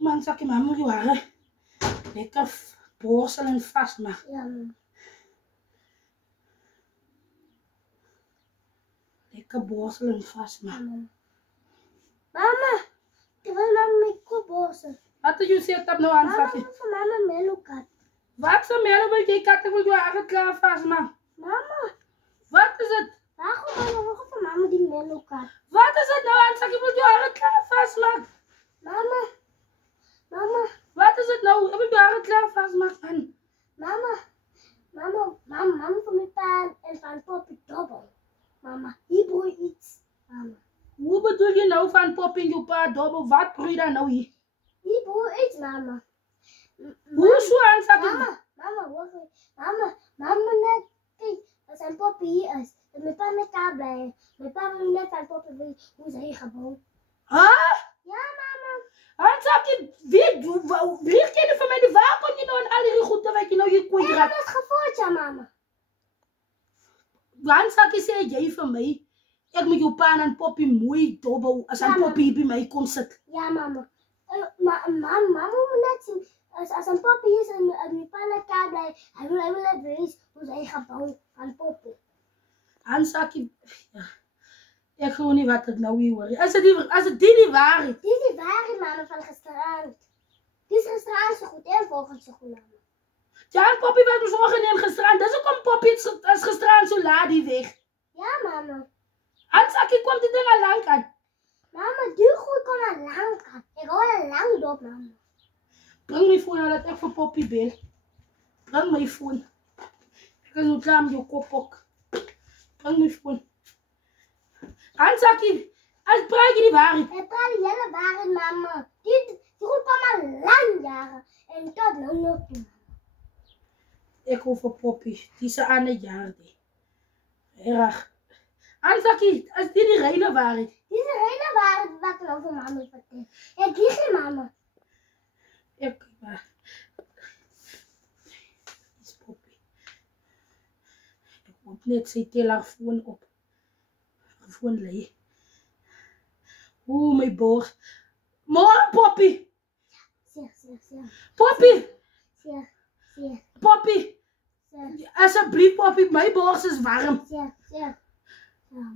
Man, sakkie mama die ware. Lekker borstel en vastmaak. Ja, mama. Lekker borstel en vastmaak. Mama, ik wil mama mijn kop bossen. Wat het je zet op nou aan, Mama, sakkie? voor mama melokat. Wat voor melo wil je kat? Ik wil je ware klaar vastmaak. Mama, Wat is het? waarom voor mama die melokat? Wat is het nou aan, sakkie? Ik wil je ware klaar vastmaak. Mama, Wat is het nou? Ik wil je ware klaar vastmaak, man. mama voor mijn pa en van poppy dobbel. Mama, hier broei iets. Mama. Hoe bedoel je nou van pop in je pa dobbel? Wat broei dan nou hier? Hier broei iets, mama. Hoe zo aan, sakkie? Mama, net, kijk, als een poppy hier is, dat mijn pa met daar blijven. Mijn pa wil net van poppy weten hoe ze hier gebouwd. Huh? Ja, mama. Han sakkie, wie kennen van mij? Waar kon je nou aan al die goed dat je nou je kwijt Ik heb raakt? het gevoeld, ja, mama. Han sakkie sê jy vir my, ek moet jou pa en poppy mooi dobbel as Ja, aan maar- poppy by my kom sit. Ja, mama. Mama moet net zien, als een poppy is en mijn pa met daar blijft, hij wil net weten hoe ze hier gebouwd van poppy. Han sakkie, ja. Ek glo nie wat ek nou hier hoor. As dit die waarheid. Dit is die waarheid, mama, van gisteravond. Dit is gisteravond zo goed en volgens zo goed, mama. Ja, poppy was ons oggend gisterand. Dis hoekom poppy is gisterand so laat die weg. Ja, mama. Han sakkie kom die ding al lank aan. Mama, die goed kon al lang gaan. Ik hoor al lang op, mama. Bring my foon dat ek vir poppy bel. Bring my foon. Ek is nou klaar met jou kop ook. Bring my foon. Han sakkie, as praat jy die waarheid. Ik praat die hele waarheid, mama. Die goed kwam al lang jaren. En tot nou nog toe. Ek hoor vir poppy. Dis 'n ander jaar die. Reg. Han sakkie, as dit die reine waarheid. Dit is de hele waarheid wat ik nou voor mama vertel. Ik lieg geen mama. Ek dis poppy. Ek moet net sy telefoon op. Foon lê. Ooh, my bors. Môre poppy. Zeg. Poppy. Zeg. Poppy. Asseblief poppy, my bors is warm. Zeg.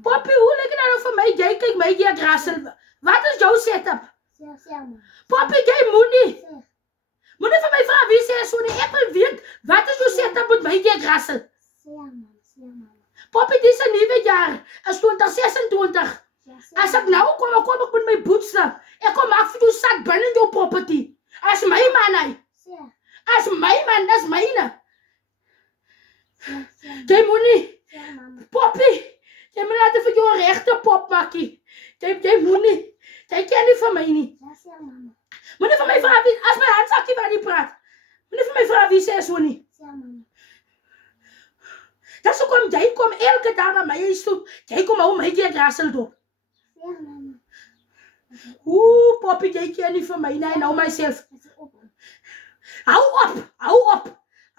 Poppy, hoe lyk dit nou vir my? Jy kyk my hier grassel. Wat is jou setup? Zeg, mama. Poppy, jy moenie. Zeg. Moenie vir my vra wie sê so nie. Ek wil weet, wat is jou setup met my hier grassel? Zeg, mama. Poppy, dis 'n nuwe jaar. Is 2026. As ek nou kom ek met my bootstrap. Ek kom af vir jou sak binne in jou property. As my man hy. Zeg. As my man, dis myne. Zeg, Jy moenie. mama. Poppy, jy moet net vir jou 'n regte pop maakie. Jy moenie. Jy ken nie van my nie. Zeg, mama. Moenie vir my vra wie as my handsakkie wat nie praat. Moenie vir my vra wie sê so nie. Zeg, mama. Dis hoekom jy kom elke dag na my huis toe. Jy kom hou my hier grassel dop. Zeg, mama. Ooh, Poppy, jy ken nie vir my nie. I know myself. Dat is op.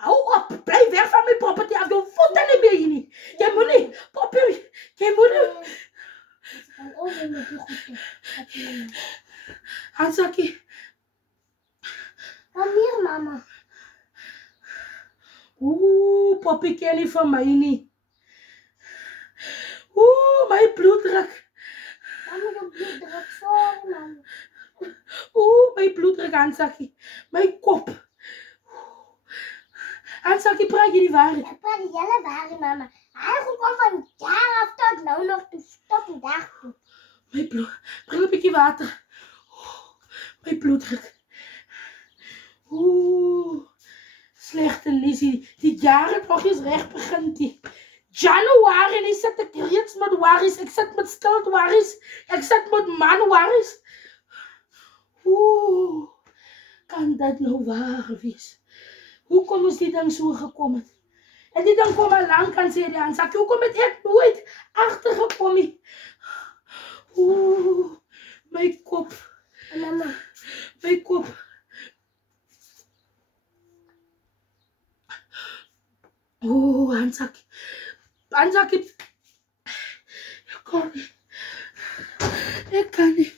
Hou op. Bly weg van my property. As jou voete nie meer hier nie. Jy moenie. Poppy, jy moenie. Dat kan ook weer met je goed doen. Handsakkie. Kom hier, mama. Ooh, Poppy ken nie vir my nie. Ooh, my bloeddruk. Mama, je bloeddruk. Sorry, mama. Ooh, my bloeddruk, handsakkie. My kop. Handsakkie, praat jy die waarheid? Ik praat die hele waarheid, mama. Hij komt van jaar af tot nou nog toe. Tot die dag toe. My bloed. Bring 'n bietjie water. My bloeddruk. Ooh. Slegte Lizzie. Die jare nog eens reg begin die. Januarie en ek sit ek reeds met worries. Ek sit met skuld worries. Ek sit met man worries. Ooh. Kan dit nou waar wees? Hoekom is die ding so gekom het? En die ding kom al lank aan sê die aansak. Hoekom het ek nooit agtergekom nie? Ooh, my kop. Mama. My kop. Ooh, aansak. Kom. Ik kan niet.